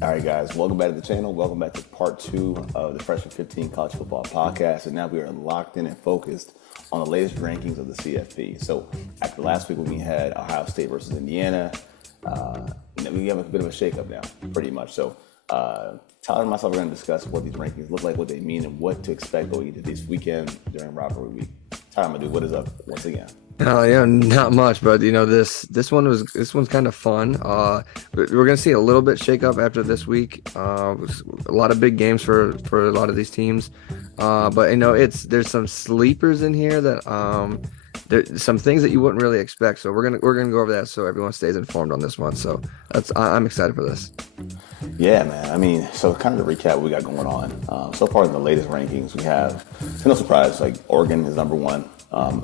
All right, guys, welcome back to the channel. Welcome back to part 2 of the Freshman 15 College Football Podcast. And now we are locked in and focused on the latest rankings of the CFP. So after last week when we had Ohio State versus Indiana, we have a bit of a shakeup now, pretty much. So Tyler and myself are going to discuss what these rankings look like, what they mean, and what to expect going into this weekend during rivalry week. Tyler, my dude, what is up once again? Yeah, not much, but this one's kind of fun. We're gonna see a little bit shake up after this week. A lot of big games for a lot of these teams. But there's some sleepers in here that there's some things that you wouldn't really expect. So we're gonna go over that so everyone stays informed on this one. So I'm excited for this. Yeah, man. I mean, so kind of to recap what we got going on. So far in the latest rankings, we have, it's no surprise, like Oregon is number one.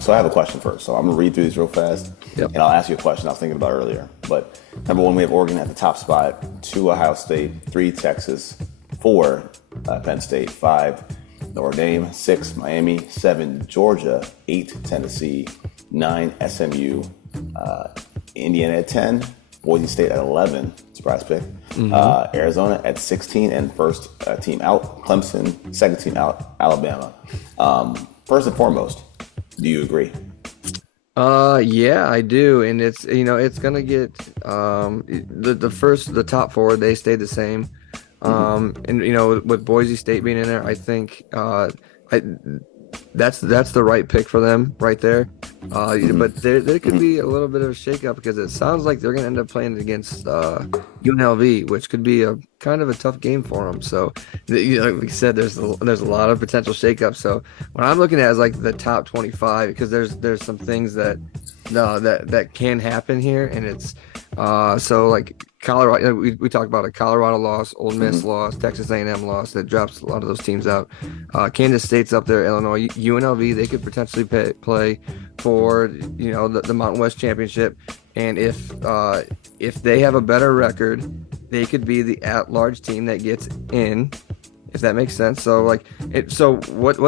So I have a question first. So I'm going to read through these real fast, Yep. and I'll ask you a question I was thinking about earlier. But number one, we have Oregon at the top spot, 2 Ohio State, 3 Texas, 4 Penn State, 5 Notre Dame, 6 Miami, 7 Georgia, 8 Tennessee, 9 SMU, Indiana at 10, Boise State at 11, surprise pick, Arizona at 16, and first team out, Clemson, second team out, Alabama. First and foremost, do you agree? Yeah, I do, and it's gonna get the top 4, they stayed the same. And with Boise State being in there, I think that's the right pick for them right there. But there could be a little bit of a shakeup because it sounds like they're going to end up playing against UNLV, which could be a kind of a tough game for them. So, like we said, there's a lot of potential shakeup. So, what I'm looking at is like the top 25 because there's some things that can happen here, and it's so like Colorado. We talked about a Colorado loss, Ole Miss loss, Texas A&M loss that drops a lot of those teams out. Kansas State's up there, Illinois, UNLV. They could potentially play for the Mountain West Championship, and if they have a better record, they could be the at-large team that gets in, if that makes sense. So what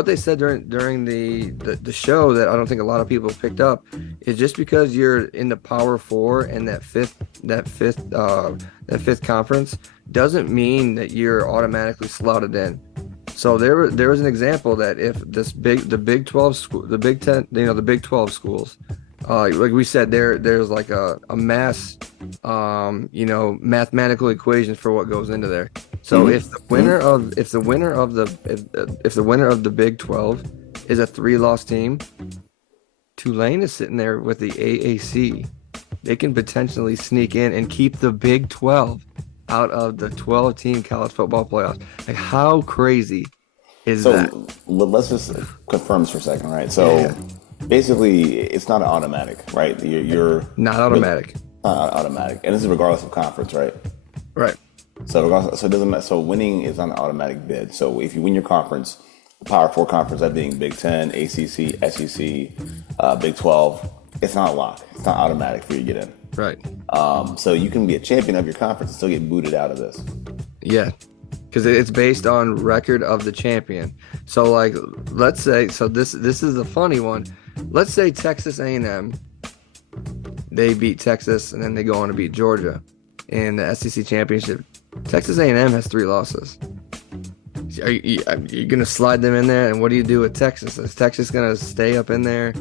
they said during the show that I don't think a lot of people picked up is just because you're in the Power Four and that fifth conference doesn't mean that you're automatically slotted in. So there was an example that if the Big 12 school, the Big 10, the Big 12 schools, like we said, there's like a mass mathematical equations for what goes into there. So if the winner of the Big 12 is a 3-loss team, Tulane is sitting there with the AAC. They can potentially sneak in and keep the Big 12 out of the 12-team college football playoffs. Like, how crazy is that? So let's just confirm this for a second, right? So basically, it's not an automatic, right? You're not automatic. Not automatic, and this is regardless of conference, right? Right. So it doesn't matter. So winning is not an automatic bid. So if you win your conference, Power 4 conference, that being Big 10, ACC, SEC, Big 12, it's not a lock. It's not automatic for you to get in. Right. So you can be a champion of your conference and still get booted out of this. Yeah, because it's based on record of the champion. So like, let's say, so this is a funny one. Let's say Texas A&M, they beat Texas and then they go on to beat Georgia in the SEC championship. Texas A&M has 3 losses. Are you going to slide them in there? And what do you do with Texas? Is Texas going to stay up in there?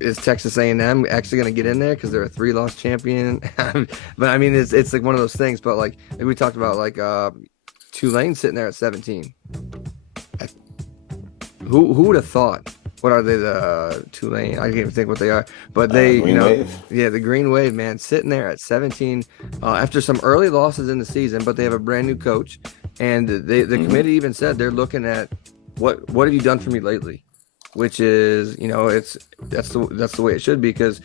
Is Texas A&M actually going to get in there because they're a 3-loss champion? But I mean, it's like one of those things. But like we talked about, like Tulane sitting there at 17. Who would have thought? What are they? The Tulane? I can't even think what they are. But they, Green Wave. Yeah, the Green Wave, man, sitting there at 17 after some early losses in the season. But they have a brand new coach, and the committee even said they're looking at what have you done for me lately, which is that's the way it should be because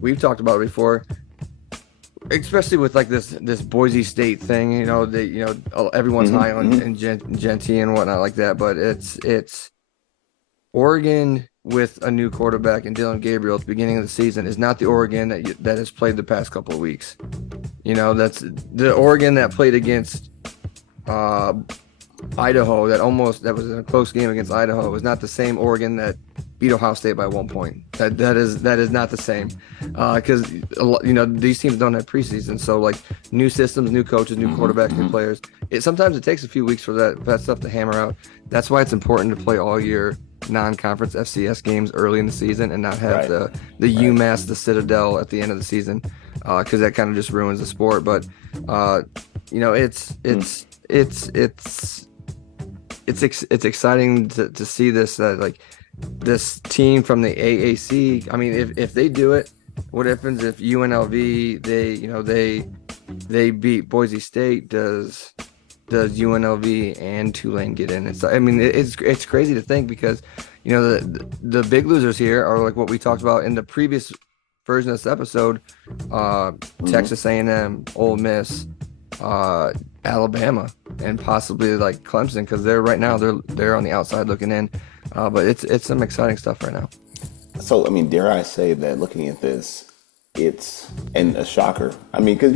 we've talked about it before. Especially with like this Boise State thing, everyone's high on Genty and whatnot like that, but it's Oregon with a new quarterback and Dylan Gabriel at the beginning of the season is not the Oregon that has played the past couple of weeks. That's the Oregon that played against Idaho. That was in a close game against Idaho. It was not the same Oregon that beat Ohio State by 1 point. That is not the same, because these teams don't have preseason, so like new systems, new coaches, new quarterbacks, new players. Sometimes it takes a few weeks for that stuff to hammer out. That's why it's important to play all your non-conference FCS games early in the season and not have the UMass, the Citadel at the end of the season, because that kind of just ruins the sport. But it's exciting to see this, like this team from the AAC. I mean, if they do it, what happens if UNLV they beat Boise State? Does UNLV and Tulane get in? It's crazy to think, because the big losers here are like what we talked about in the previous version of this episode: Texas A&M, Ole Miss, Alabama, and possibly like Clemson, because they're on the outside looking in. But it's some exciting stuff right now. So, I mean, dare I say that looking at this, it's a shocker. I mean, because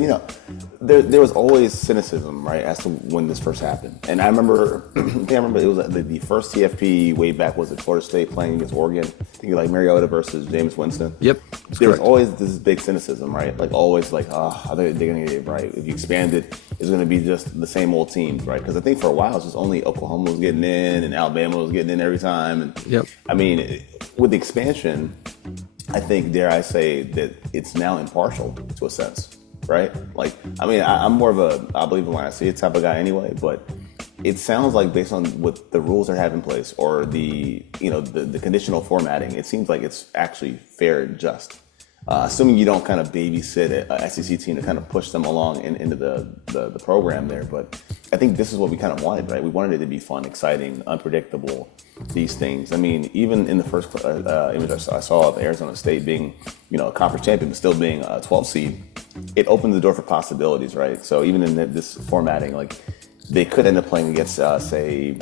there was always cynicism, right, as to when this first happened. And I remember, it was the first CFP way back. Was it Florida State playing against Oregon? I think like Mariota versus Jameis Winston. Yep. There was always this big cynicism, right? Like always, like, are they're going to get it right? If you expand it, it's going to be just the same old teams, right? Because I think for a while it was just only Oklahoma was getting in and Alabama was getting in every time. And yep. I mean, with the expansion, I think, dare I say, that it's now impartial to a sense, right? Like, I mean, I'm more of I believe when I see it type of guy anyway, but it sounds like based on what the rules are have in place, or the conditional formatting, it seems like it's actually fair and just. Assuming you don't kind of babysit a SEC team to kind of push them along into the program there. But I think this is what we kind of wanted, right? We wanted it to be fun, exciting, unpredictable, these things. I mean, even in the first image I saw of Arizona State being, a conference champion, but still being a 12 seed, it opened the door for possibilities, right? So even in this formatting, like, they could end up playing against, say,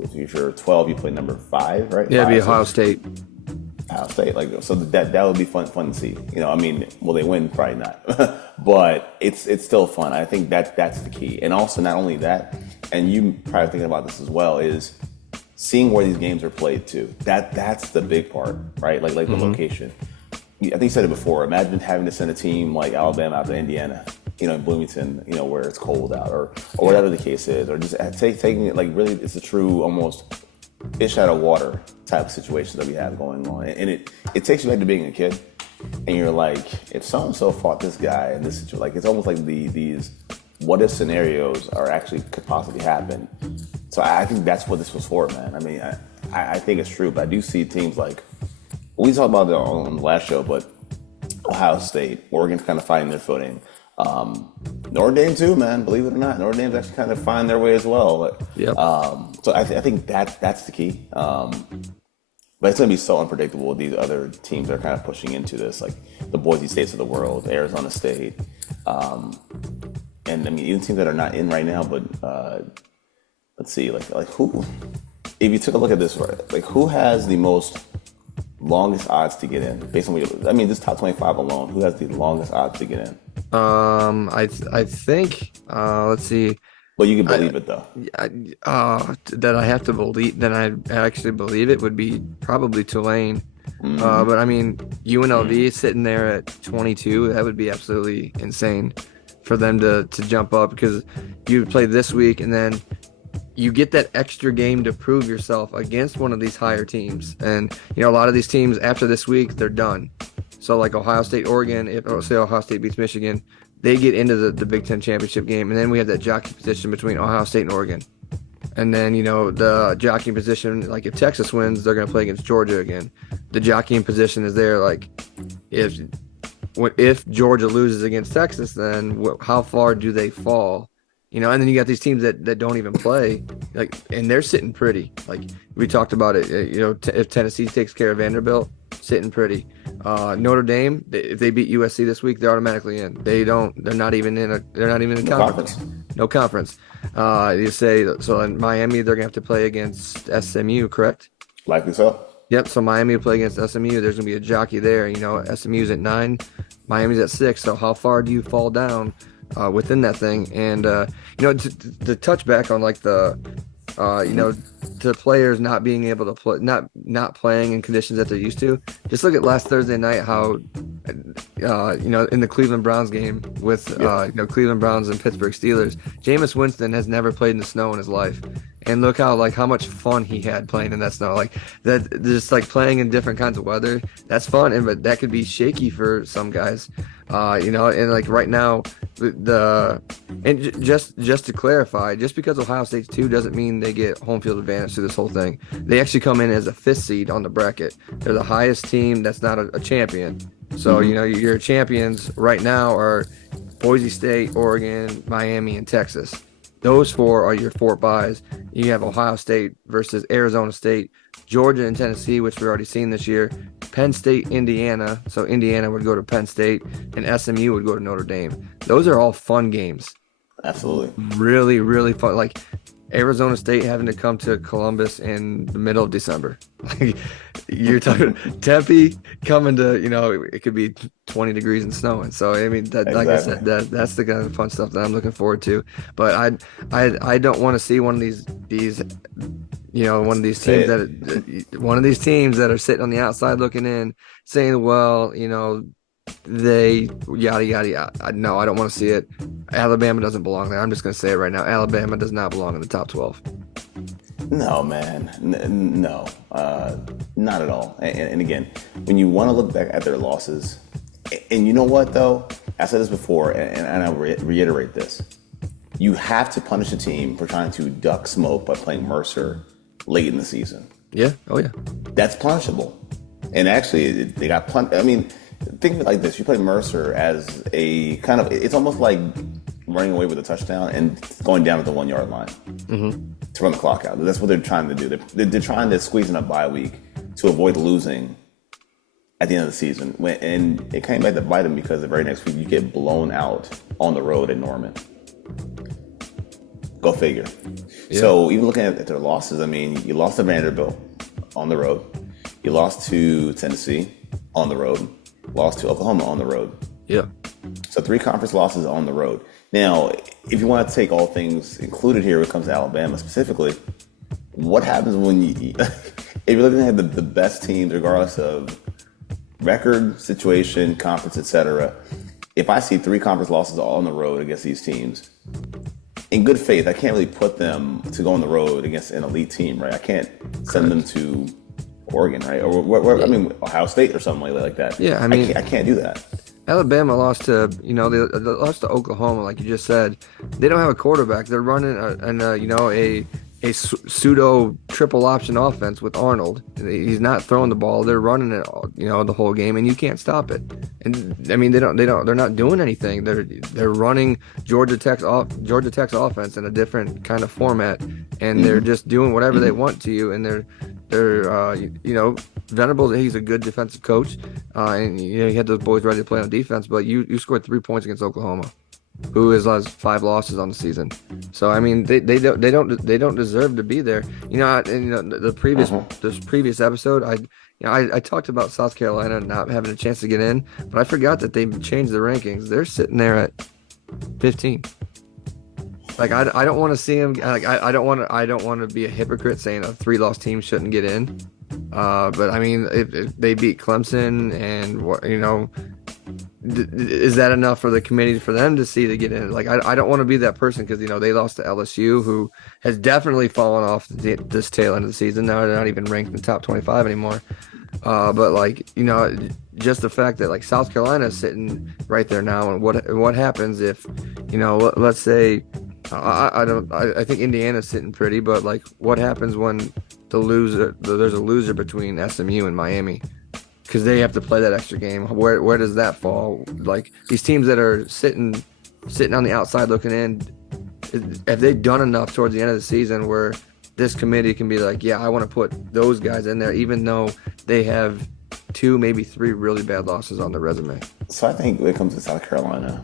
if you're 12, you play number 5, right? Yeah, it'd be Ohio State. Ohio State, like, so that would be fun to see. I mean, will they win? Probably not, but it's still fun. I think that's the key. And also, not only that, and you probably thinking about this as well, is seeing where these games are played too. That's the big part, right? Like the location. I think you said it before. Imagine having to send a team like Alabama out to Indiana, in Bloomington, where it's cold out, or whatever the case is, or just taking it like really, it's a true almost fish out of water type of situation that we have going on. And it takes you back to being a kid, and you're like, if so-and-so fought this guy in this situation, like, it's almost like these what if scenarios could possibly happen. So I think that's what this was for, man. I mean, I think it's true, but I do see teams like, we talked about it on the last show, but Ohio State, Oregon's kind of finding their footing. Notre Dame too, man. Believe it or not, Notre Dame's actually kind of find their way as well. But, yep. So I think that's the key. But it's going to be so unpredictable. These other teams are kind of pushing into this, like the Boise States of the world, Arizona State, and I mean, even teams that are not in right now. But let's see, like who? If you took a look at this, right, like who has the longest odds to get in based on this top 25 alone? Who has the longest odds to get in? I think let's see. Well, you can believe it though. That I have to believe. Then I actually believe it would be probably Tulane. But I mean, UNLV sitting there at 22. That would be absolutely insane for them to jump up, because you play this week and then you get that extra game to prove yourself against one of these higher teams. And a lot of these teams after this week, they're done. So like Ohio State, Oregon, say Ohio State beats Michigan, they get into the Big Ten championship game. And then we have that jockey position between Ohio State and Oregon. And then, the jockeying position, like if Texas wins, they're going to play against Georgia again. The jockeying position is there, like if Georgia loses against Texas, then how far do they fall? And then you got these teams that don't even play, like, and they're sitting pretty. Like we talked about it, if Tennessee takes care of Vanderbilt, sitting pretty. Notre Dame, if they beat USC this week, they're automatically in. They're not even in conference. No conference. You say so in Miami, they're gonna have to play against SMU, correct? Likely so. Yep. So Miami will play against SMU. There's gonna be a jockey there. SMU's at 9, Miami's at 6. So how far do you fall down within that thing? And to touch back on like the to players not being able to play, not playing in conditions that they're used to. Just look at last Thursday night, how in the Cleveland Browns game with Cleveland Browns and Pittsburgh Steelers, Jameis Winston has never played in the snow in his life. And look how much fun he had playing in that snow. Like that, just like playing in different kinds of weather, that's fun. But that could be shaky for some guys. And like right now, just to clarify, just because Ohio State's 2 doesn't mean they get home field advantage through this whole thing. They actually come in as a 5th seed on the bracket. They're the highest team that's not a champion. So your champions right now are Boise State, Oregon, Miami, and Texas. Those 4 are your 4 buys. You have Ohio State versus Arizona State, Georgia and Tennessee, which we've already seen this year, Penn State, Indiana. So Indiana would go to Penn State, and SMU would go to Notre Dame. Those are all fun games. Absolutely. Really, really fun. Like Arizona State having to come to Columbus in the middle of December. Like you're talking Tempe coming to, it could be 20 degrees and snowing. So I mean, like I said, that's the kind of fun stuff that I'm looking forward to. But I don't want to see one of these one of these teams that are sitting on the outside looking in, saying, well, they yada yada yada. No, I don't want to see it. Alabama doesn't belong there. I'm just going to say it right now. Alabama does not belong in the top 12. No, man. No, not at all. And again, when you want to look back at their losses, and you know what, though? I said this before, and I'll reiterate this. You have to punish a team for trying to duck smoke by playing Mercer late in the season. Yeah. Oh, yeah. That's punishable. And actually, they got punished. I mean, think of it like this. You play Mercer as a kind of, it's almost like running away with a touchdown and going down at the 1 yard line to run the clock out. That's what they're trying to do. They're trying to squeeze in a bye week to avoid losing at the end of the season. And it came back to bite them because the very next week you get blown out on the road at Norman. Go figure. Yeah. So even looking at their losses, I mean, you lost to Vanderbilt on the road. You lost to Tennessee on the road. Lost to Oklahoma on the road. Yeah. So 3 conference losses on the road. Now, if you want to take all things included here when it comes to Alabama specifically, what happens when if you're looking at the best teams, regardless of record, situation, conference, etc., if I see 3 conference losses all on the road against these teams, in good faith, I can't really put them to go on the road against an elite team, right? I can't send them to Oregon, right? Or I mean, Ohio State or something like that. Yeah, I mean, I can't do that. Alabama lost to, they lost to Oklahoma, like you just said. They don't have a quarterback. They're running a pseudo triple option offense with Arnold. He's not throwing the ball. They're running it, the whole game, and you can't stop it. And I mean, they're not doing anything. They're running Georgia Tech's offense in a different kind of format, and they're just doing whatever they want to you. And they're Venables, he's a good defensive coach, and he had those boys ready to play on defense. But you scored 3 points against Oklahoma, who has 5 losses on the season. So I mean, they don't deserve to be there. The previous episode, I talked about South Carolina not having a chance to get in, but I forgot that they changed the rankings. They're sitting there at 15. Like I don't want to see them. Like I don't want to be a hypocrite saying a 3-loss team shouldn't get in. But I mean, if they beat Clemson, and is that enough for the committee for them to see to get in? Like I don't want to be that person because they lost to LSU, who has definitely fallen off this tail end of the season. Now they're not even ranked in the top 25 anymore. But just the fact that South Carolina is sitting right there now, and what happens if let's say I think Indiana's sitting pretty, but what happens when there's a loser between SMU and Miami, because they have to play that extra game? Where does that fall? These teams that are sitting on the outside looking in, have they done enough towards the end of the season where this committee can be like, yeah, I want to put those guys in there, even though they have 2, maybe 3 really bad losses on their resume? So I think when it comes to South Carolina,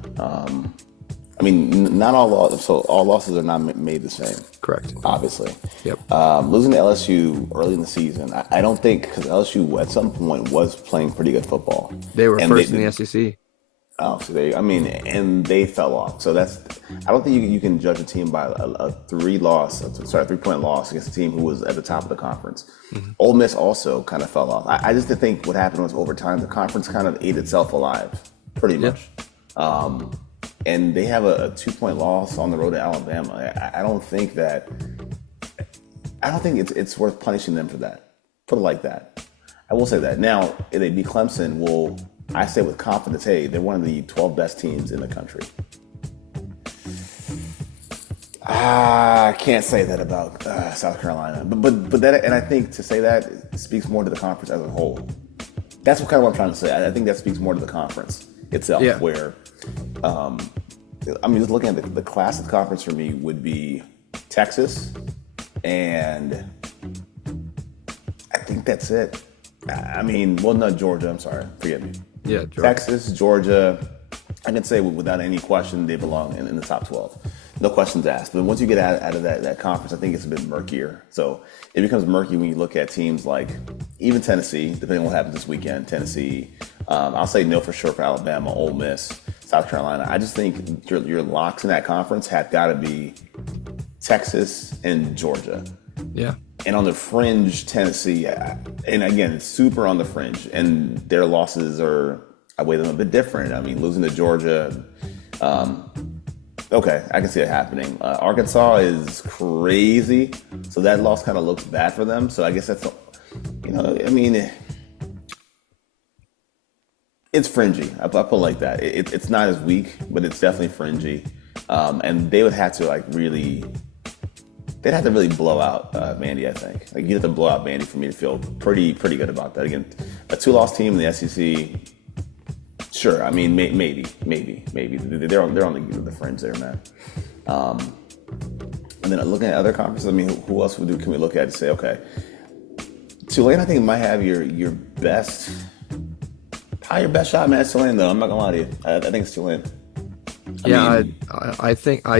I mean, not all losses. So all losses are not made the same. Correct. Obviously. Yep. Losing to LSU early in the season, I don't think, because LSU at some point was playing pretty good football. They were first in the SEC. Oh, so I mean, and they fell off. So I don't think you can judge a team by a 3-point loss against a team who was at the top of the conference. Mm-hmm. Ole Miss also kind of fell off. I just didn't think what happened was over time, the conference kind of ate itself alive, pretty much. And they have a 2-point loss on the road to Alabama. I don't think it's worth punishing them for that. Put it like that. I will say that. Now, if they beat Clemson, I say with confidence, hey, they're one of the 12 best teams in the country. I can't say that about South Carolina, but that, and I think to say that speaks more to the conference as a whole. That's what I'm trying to say. I think that speaks more to the conference itself. Yeah. Where, I mean, just looking at the class of the conference for me would be Texas, and I think that's it. I mean, well, not Georgia. I'm sorry, forgive me. Yeah, Georgia. Texas, Georgia, I can say without any question they belong in the top 12. No questions asked. But once you get out of that conference, I think it's a bit murkier. So it becomes murky when you look at teams like even Tennessee, depending on what happens this weekend. Tennessee, I'll say no for sure for Alabama, Ole Miss, South Carolina. I just think your locks in that conference have got to be Texas and Georgia. Yeah. And on the fringe, Tennessee, and again, it's super on the fringe, and their losses I weigh them a bit different. I mean, losing to Georgia, okay, I can see it happening. Arkansas is crazy, so that loss kind of looks bad for them. So I guess that's, I mean, it's fringy. I put it like that. It's not as weak, but it's definitely fringy. And they would have to they'd have to really blow out Vandy, I think. Like, you'd have to blow out Vandy for me to feel pretty good about that. Again, a 2-loss team in the SEC, sure. I mean, maybe. They're on the fringe there, man. And then looking at other conferences, I mean, who else can we look at to say, okay, Tulane, I think, might have your best, probably your best shot, man. It's Tulane, though. I'm not gonna lie to you. I think it's Tulane. I think I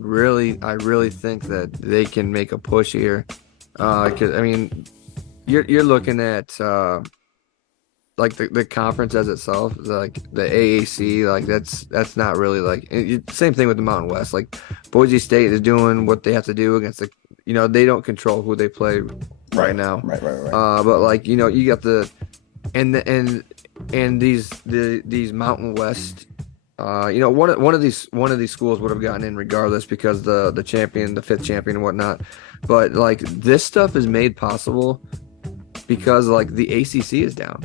really think that they can make a push here. 'Cause, I mean, you're looking at like the conference as itself, like the AAC, like that's not really like same thing with the Mountain West. Like Boise State is doing what they have to do against they don't control who they play right now. Right. But like you got and these Mountain West. One of these schools would have gotten in regardless because the champion, the 5th champion and whatnot. But like this stuff is made possible because like the ACC is down.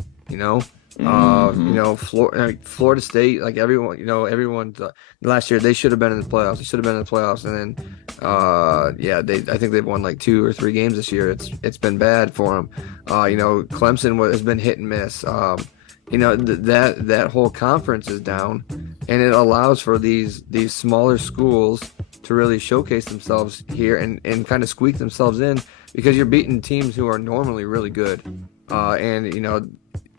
Florida State, like everyone last year they should have been in the playoffs. And then I think they've won like 2 or 3 games this year. It's been bad for them. Clemson has been hit and miss. That whole conference is down, and it allows for these smaller schools to really showcase themselves here and kind of squeak themselves in because you're beating teams who are normally really good, and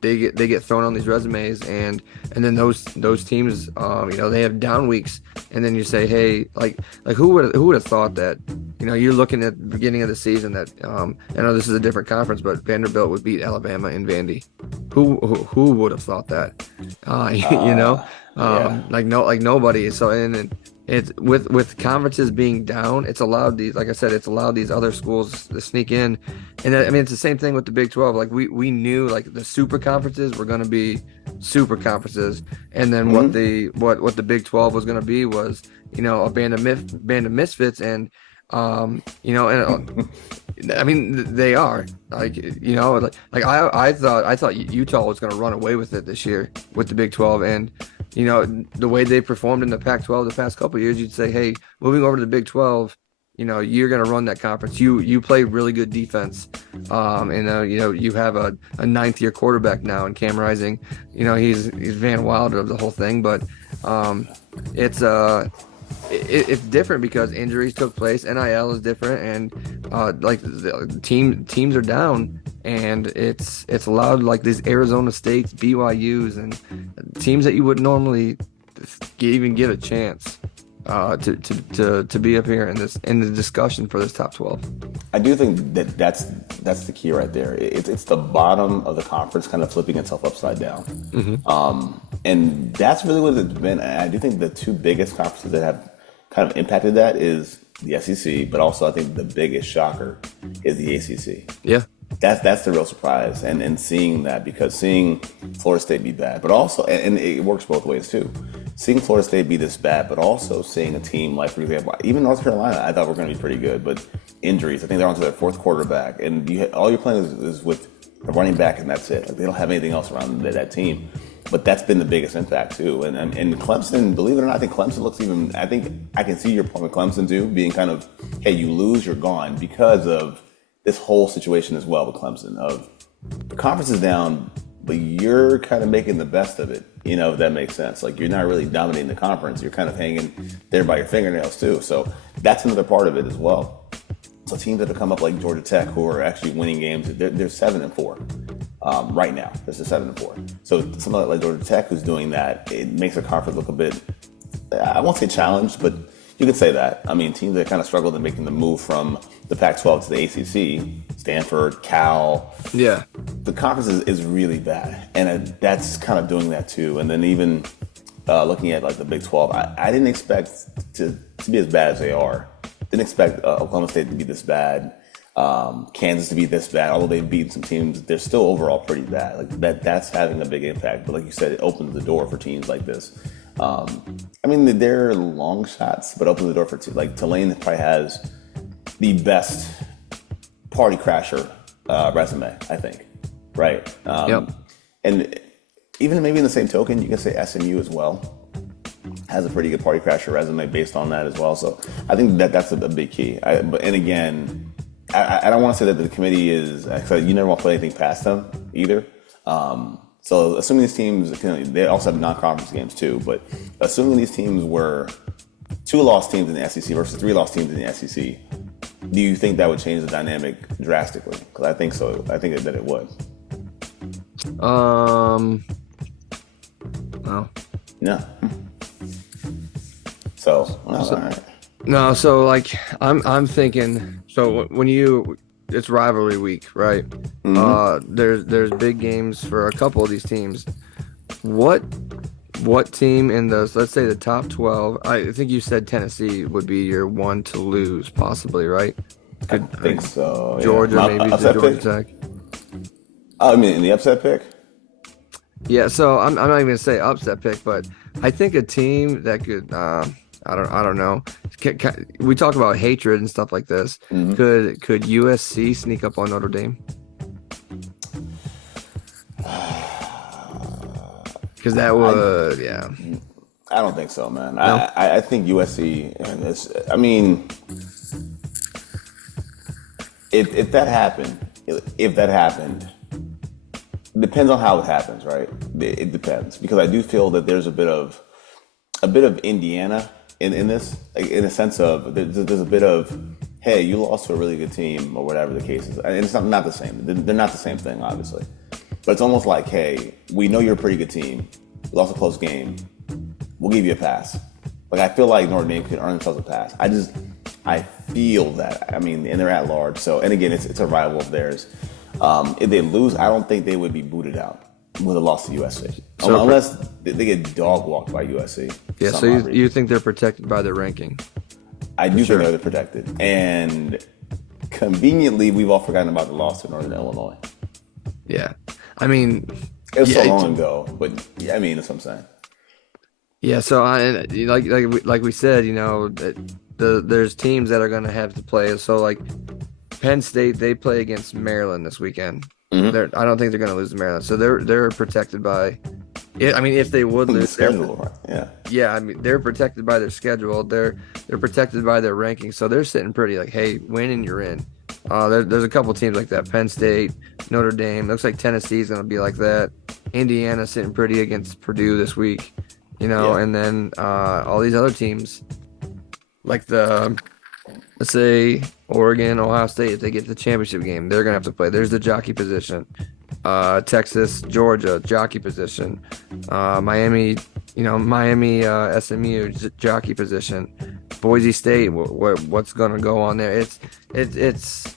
they get thrown on these resumes, and then those teams they have down weeks, and then you say, hey, like who would have thought that you're looking at the beginning of the season that I know this is a different conference, but Vanderbilt would beat Alabama and Vandy. Who would have thought that? Like nobody. So and it's with conferences being down, it's allowed these, like I said, it's allowed these other schools to sneak in. And I mean, it's the same thing with the Big 12. Like we knew like the super conferences were going to be super conferences, and then what the Big 12 was going to be was a band of misfits, and I mean they are I thought Utah was going to run away with it this year with the Big 12, and the way they performed in the Pac-12 the past couple of years, you'd say, hey, moving over to the Big 12, you're going to run that conference. You play really good defense. And you have a 9th-year quarterback now in Cam Rising. He's Van Wilder of the whole thing, but it's different because injuries took place. NIL is different, and the teams are down, and it's allowed like these Arizona States, BYU's, and teams that you would normally even give a chance to be up here in the discussion for this top 12. I do think that's the key right there. It's the bottom of the conference kind of flipping itself upside down. And that's really what it's been. And I do think the two biggest conferences that have kind of impacted that is the SEC, but also I think the biggest shocker is the ACC. Yeah. That's the real surprise, and seeing that, because seeing Florida State be bad, but also, and it works both ways too. Seeing Florida State be this bad, but also seeing a team like, for example, even North Carolina, I thought were going to be pretty good, but injuries. I think they're onto their fourth quarterback, and all you're playing is with a running back, and that's it. Like, they don't have anything else around that team. But that's been the biggest impact too. And Clemson, believe it or not, I think Clemson looks even. I think I can see your point with Clemson too, being kind of, hey, you lose, you're gone, because of this whole situation as well with Clemson. Of the conference is down, but you're kind of making the best of it. If that makes sense. Like, you're not really dominating the conference. You're kind of hanging there by your fingernails too. So that's another part of it as well. So teams that have come up like Georgia Tech, who are actually winning games, they're 7-4 right now. This is 7-4. So somebody like Georgia Tech who's doing that, it makes the conference look a bit, I won't say challenged, but you could say that. I mean, teams that kind of struggled in making the move from the Pac-12 to the ACC, Stanford, Cal. Yeah. The conference is really bad, and that's kind of doing that too. And then even looking at like the Big 12, I didn't expect to be as bad as they are. Didn't expect Oklahoma State to be this bad, Kansas to be this bad. Although they've beaten some teams, they're still overall pretty bad. Like that's having a big impact. But like you said, it opens the door for teams like this. I mean, they're long shots, but opens the door for like Tulane probably has the best party crasher resume, I think. Right. Yep. And even maybe in the same token, you can say SMU as well has a pretty good party crasher resume based on that as well. So I think that's a big key. And again, I don't want to say that the committee is, you never want to play anything past them either. So assuming these teams, they also have non-conference games too, but assuming these teams were 2 lost teams in the SEC versus 3 lost teams in the SEC, do you think that would change the dynamic drastically? Because I think so. I think that it would. No. No. So, all right. No, so like I'm thinking. So when it's rivalry week, right? Mm-hmm. There's big games for a couple of these teams. What team in those? Let's say the top 12. I think you said Tennessee would be your one to lose, possibly, right? I think so. Georgia, yeah. maybe Upset Georgia pick? Tech. I mean, in the upset pick. Yeah, so I'm not even gonna say upset pick, but I think a team that could. I don't know. We talk about hatred and stuff like this. Mm-hmm. Could USC sneak up on Notre Dame? Because that would, yeah. I don't think so, man. No? I think USC. I mean, if that happened, depends on how it happens, right? It depends, because I do feel that there's a bit of Indiana in this, like, in a sense of there's a bit of, hey, you lost to a really good team or whatever the case is, and it's not the same. They're not the same thing, obviously, but it's almost like, hey, we know you're a pretty good team. You lost a close game. We'll give you a pass. Like, I feel like Notre Dame could earn themselves a pass. I feel that. I mean, and they're at large. So, and again, it's a rival of theirs. If they lose, I don't think they would be booted out with a loss to USC. So unless they get dog walked by USC. Yeah, so you think they're protected by their ranking? I do think they're protected. And conveniently, we've all forgotten about the loss to Northern Illinois. Yeah. I mean, it was so long ago, but yeah, I mean, that's what I'm saying. Yeah, so like we said, there's teams that are going to have to play. So like Penn State, they play against Maryland this weekend. Mm-hmm. I don't think they're going to lose to Maryland, so they're protected by. I mean, if they would lose, schedule, right? Yeah. I mean, they're protected by their schedule. They're protected by their ranking, so they're sitting pretty. Like, hey, win and you're in. There's a couple teams like that. Penn State, Notre Dame. Looks like Tennessee's going to be like that. Indiana sitting pretty against Purdue this week. And then all these other teams, like let's say Oregon, Ohio State, if they get to the championship game, they're gonna have to play. There's the jockey position. Texas, Georgia, jockey position. Miami, SMU, jockey position. Boise State, what's gonna go on there? It's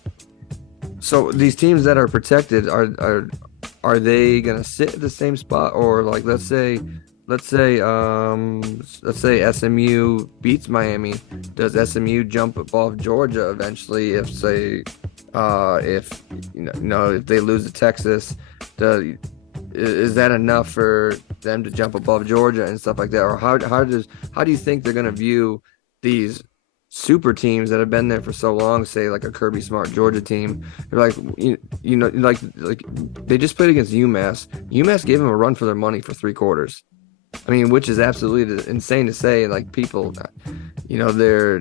so these teams that are protected are they gonna sit at the same spot, or like let's say let's say SMU beats Miami. Does SMU jump above Georgia eventually if say if if they lose to Texas? Is that enough for them to jump above Georgia and stuff like that? Or how do you think they're gonna view these super teams that have been there for so long, say like a Kirby Smart Georgia team? They're like like they just played against UMass. UMass gave them a run for their money for 3 quarters. I mean, which is absolutely insane to say. Like people, they're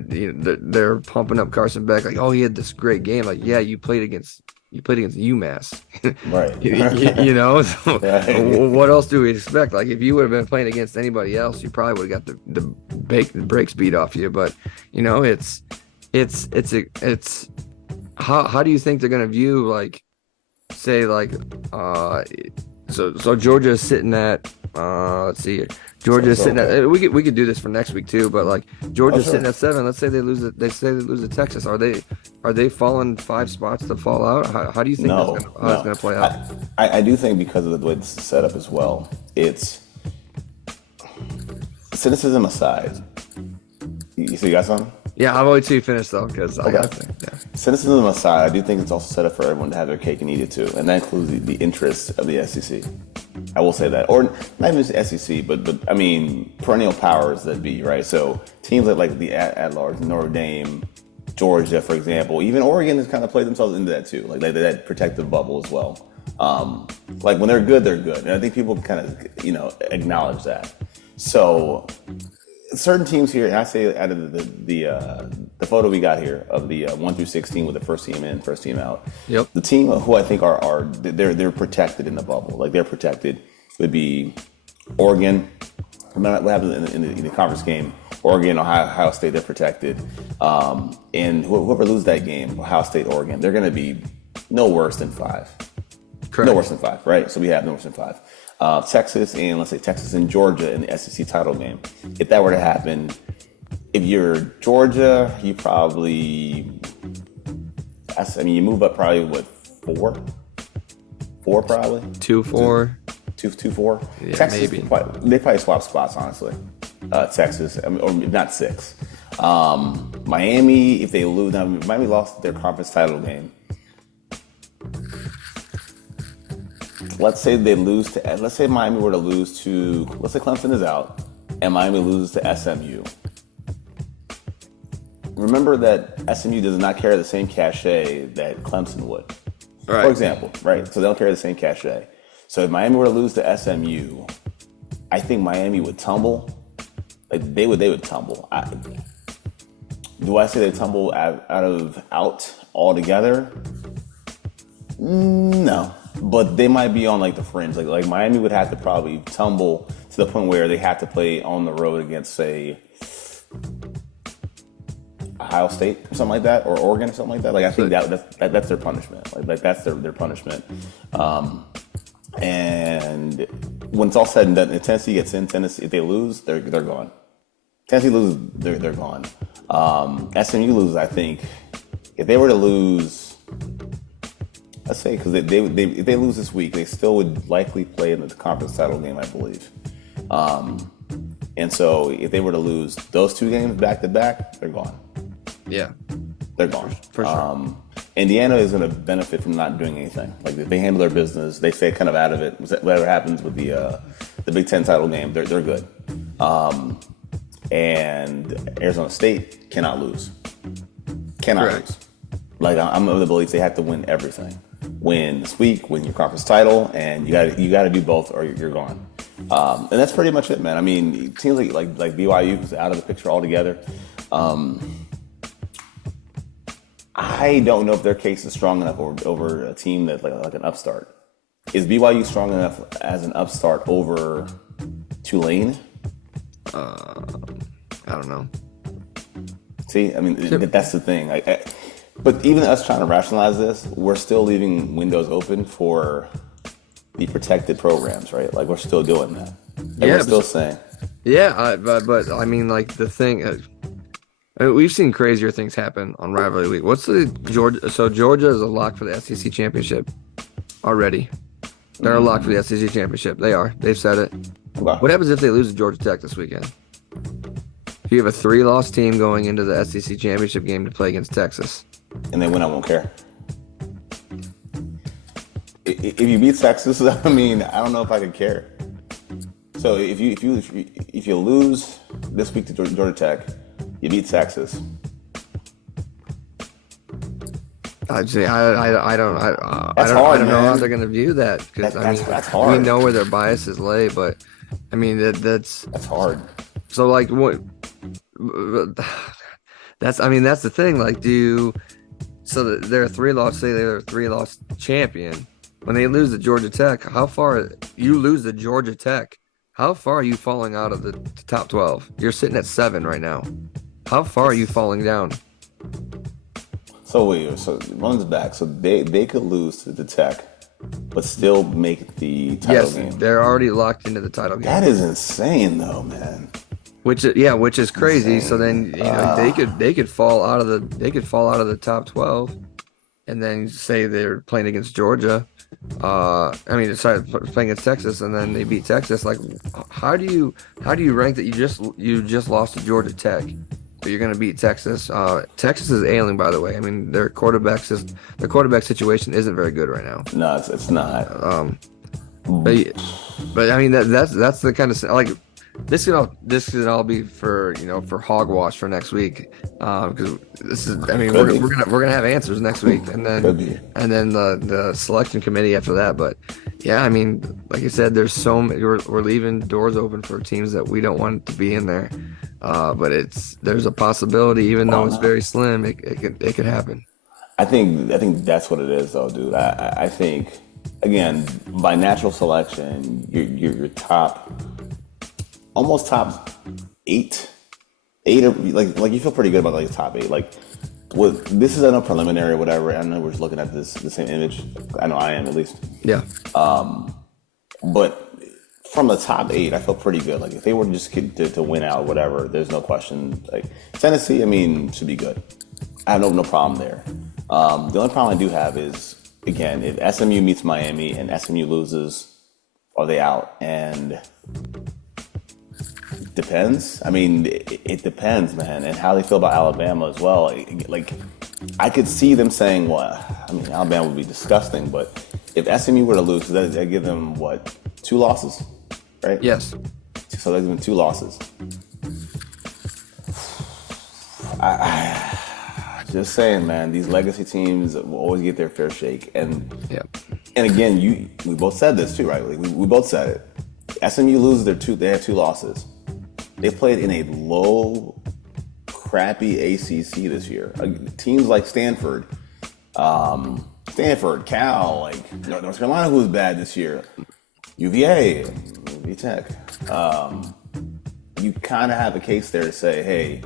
pumping up Carson Beck like, oh, he had this great game. Like, yeah, you played against UMass, Right. So Right. what else do we expect? Like, if you would have been playing against anybody else, you probably would have got the brakes beat off you. But it's how do you think they're gonna view like say like so Georgia is sitting at let's see here. Georgia is sitting Okay. at we could do this for next week too, but like Oh, Georgia's sure. sitting at 7. Let's say they say they lose to Texas. Are they falling 5 spots to fall out? How do you think No, that's no. gonna play out? I do think because of the way this is set up as well, it's cynicism aside. You got something? Yeah, I'll wait till you finish though, because I got to. Yeah. Cynicism aside, I do think it's also set up for everyone to have their cake and eat it too, and that includes the interests of the SEC. I will say that, or not even the SEC, but I mean perennial powers that be, right? So teams like the at large, Notre Dame, Georgia, for example, even Oregon has kind of played themselves into that too, like that protective bubble as well. Like when they're good, and I think people kind of acknowledge that. So certain teams here, and I say out of the photo we got here of the 1 through 16 with the first team in, first team out. Yep. The team who I think they're protected in the bubble, like they're protected, would be Oregon. What happens in the conference game? Oregon, Ohio State, they're protected. And whoever loses that game, Ohio State, Oregon, they're going to be no worse than 5. Correct. No worse than 5, right? So we have no worse than 5. Texas and Georgia in the SEC title game. If that were to happen, if you're Georgia, you probably, you move up probably what, 4 probably 2-4. 2-4. Yeah, Texas, maybe. They probably swap spots honestly. Texas, or not 6. Miami, if they lose, now Miami lost their conference title game. Let's say Miami were to lose to, let's say Clemson is out, and Miami loses to SMU. Remember that SMU does not carry the same cachet that Clemson would. Right. For example, right? So they don't carry the same cachet. So if Miami were to lose to SMU, I think Miami would tumble. Like they would tumble. Do I say they tumble out altogether? No. But they might be on like the fringe. Like Miami would have to probably tumble to the point where they have to play on the road against, say, Ohio State or something like that, or Oregon or something like that. Like I think that's their punishment. Like that's their punishment. And when it's all said and done, if Tennessee gets in, Tennessee, if they lose, they're gone. Tennessee loses, they're gone. SMU loses, I think. If they were to lose, let's say, because if they lose this week, they still would likely play in the conference title game, I believe. And so if they were to lose those 2 games back to back, they're gone. Yeah. They're gone. For sure. Indiana is going to benefit from not doing anything. Like if they handle their business, they stay kind of out of it. Whatever happens with the Big Ten title game, they're good. And Arizona State cannot lose. Cannot Correct. lose. Like I'm of the belief they have to win everything. Win this week, win your conference title, and you got to do both or you're gone. And that's pretty much it, man. I mean, it seems like BYU is out of the picture altogether. I don't know if their case is strong enough over a team that's like an upstart. Is BYU strong enough as an upstart over Tulane? I don't know. See, I mean, that's the thing. But even us trying to rationalize this, we're still leaving windows open for the protected programs, right? Like we're still doing that. And we're still saying. Yeah, but I mean, like the thing, I mean, we've seen crazier things happen on rivalry week. What's the Georgia? So Georgia is a lock for the SEC championship already. They're a lock for the SEC championship. They are. They've said it. Okay. What happens if they lose to Georgia Tech this weekend? If you have a 3-loss team going into the SEC championship game to play against Texas, And they win, I won't care. If you beat Texas, I mean, I don't know if I could care. So if you lose this week to Georgia Tech, you beat Texas. I'd say I don't know how they're going to view that because That's hard. we know where their biases lay, but I mean that's hard. so like what that's the thing. Like, so they're a 3-loss, say they're a 3-loss champion. When they lose to Georgia Tech, how far you lose to Georgia Tech? How far are you falling out of the top 12? You're sitting at 7 right now. How far are you falling down? So it runs back. So they could lose to the Tech, but still make the title game. Yes, they're already locked into the title game. That is insane, though, man. Which is crazy. Insane. So then they could fall out of the top 12, and then say they're playing against Georgia. Playing against Texas, and then they beat Texas. Like, how do you rank that you just lost to Georgia Tech? But you're going to beat Texas. Texas is ailing, by the way. I mean, their quarterback situation isn't very good right now. No, it's not. But I mean that's the kind of like this could all be for hogwash for next week because this is we're gonna have answers next week and then the selection committee after that. But yeah, I mean, like I said, there's so many, we're leaving doors open for teams that we don't want to be in there. But there's a possibility, even though it's very slim, it could happen. I think that's what it is, though, dude. I think, again, by natural selection, you're almost top 8, like you feel pretty good about like the top 8. Like, this is a preliminary or whatever. I know we're just looking at the same image. I know I am, at least. Yeah. But from the top 8, I feel pretty good. Like, if they were just to win out, whatever, there's no question. Like, Tennessee, I mean, should be good. I have no problem there. The only problem I do have is, again, if SMU meets Miami and SMU loses, are they out? And depends. I mean, it depends, man, and how they feel about Alabama as well. Like, I could see them saying, well, I mean, Alabama would be disgusting, but if SMU were to lose, does that give them, 2 losses? Right? Yes. So they've been 2 losses. I just saying, man, these legacy teams will always get their fair shake. And again, we both said this too, right? Like, we both said it. SMU loses they have 2 losses. They played in a low, crappy ACC this year. Teams like Stanford, Cal, like North Carolina, who was bad this year. UVA, Tech. You kind of have a case there to say, hey,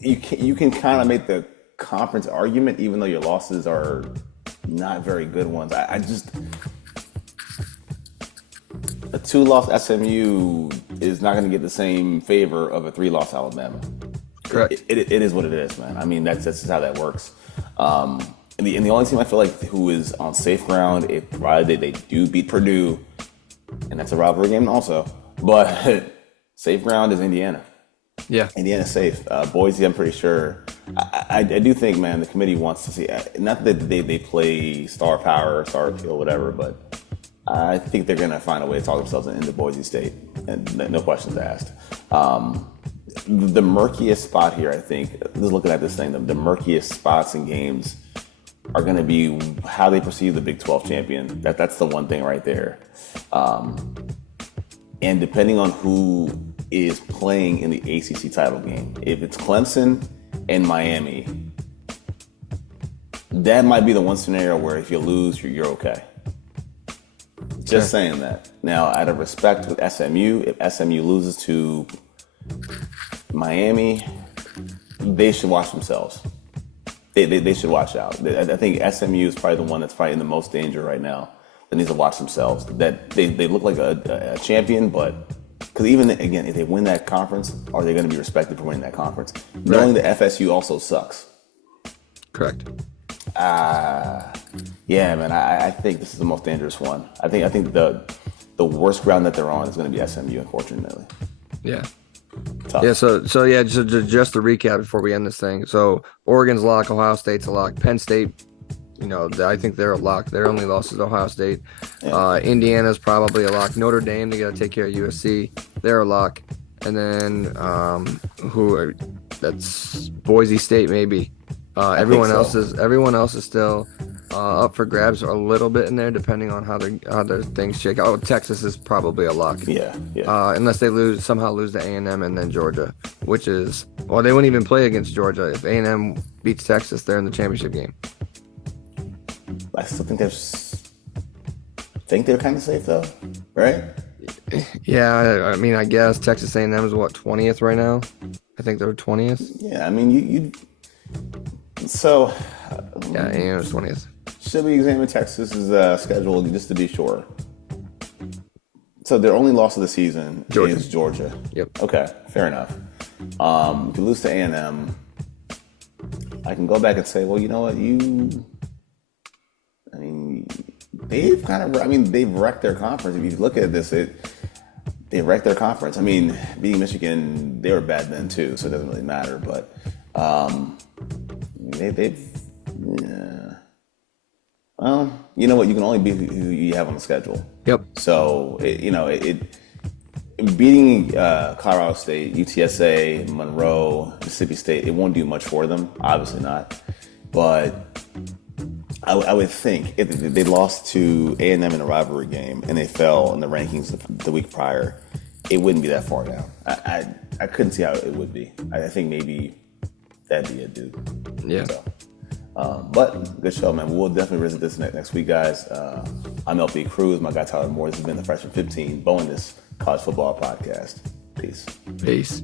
you can kind of make the conference argument, even though your losses are not very good ones. I just, a 2-loss SMU is not going to get the same favor of a 3-loss Alabama. Correct. It is what it is, man. I mean, that's just how that works. And the only team I feel like who is on safe ground, if provided they do beat Purdue, and that's a rivalry game also, but safe ground is Indiana. Yeah. Indiana's safe. Boise, I'm pretty sure. I do think, man, the committee wants to see, not that they play star power, star appeal, whatever, but I think they're going to find a way to talk themselves into Boise State, and no questions asked. The murkiest spot here, I think, just looking at this thing, the murkiest spots and games are going to be how they perceive the Big 12 champion. That's the one thing right there. And depending on who is playing in the ACC title game, if it's Clemson and Miami, that might be the one scenario where if you lose, you're okay. Just saying that. Now, out of respect with SMU, if SMU loses to Miami, they should watch themselves. They should watch out. I think SMU is probably the one that's probably in the most danger right now. That needs to watch themselves. That they look like a champion, but because even again, if they win that conference, are they going to be respected for winning that conference? Right. Knowing that FSU also sucks. Correct. Yeah, man. I think this is the most dangerous one. I think the worst ground that they're on is going to be SMU, unfortunately. Yeah. Tough. Yeah, so yeah, just to recap before we end this thing. So Oregon's a lock, Ohio State's a lock, Penn State, I think they're a lock. Their only loss is Ohio State. Yeah. Indiana's probably a lock. Notre Dame, they got to take care of USC. They're a lock. And then that's Boise State maybe. Everyone else is still up for grabs a little bit in there, depending on how their things shake out. Oh, Texas is probably a lock. Yeah. Unless they somehow lose to A&M and then Georgia, which is, well, they wouldn't even play against Georgia. If A&M beats Texas, they're in the championship game. I still think they're kind of safe though, right? Yeah, I mean, I guess Texas A&M is what, 20th right now? I think they're 20th. Yeah, I mean, you so Yeah, A&M is 20th. should we examine Texas's schedule just to be sure? So their only loss of the season is Georgia. Yep. Okay, fair enough. If you lose to A&M, I can go back and say, well, you know what, they've wrecked their conference. If you look at this, they wrecked their conference. I mean, beating Michigan, they were bad then too, so it doesn't really matter. But well, you know what? You can only beat who you have on the schedule. Yep. So beating Colorado State, UTSA, Monroe, Mississippi State, it won't do much for them. Obviously not. But I would think if they lost to A&M in a rivalry game and they fell in the rankings the week prior, it wouldn't be that far down. I couldn't see how it would be. I think maybe that'd be it, dude. Yeah. So, but good show, man. We'll definitely visit this next week, guys. I'm LP Cruz, my guy Tyler Moore. This has been the Freshman 15 bonus college football podcast. Peace.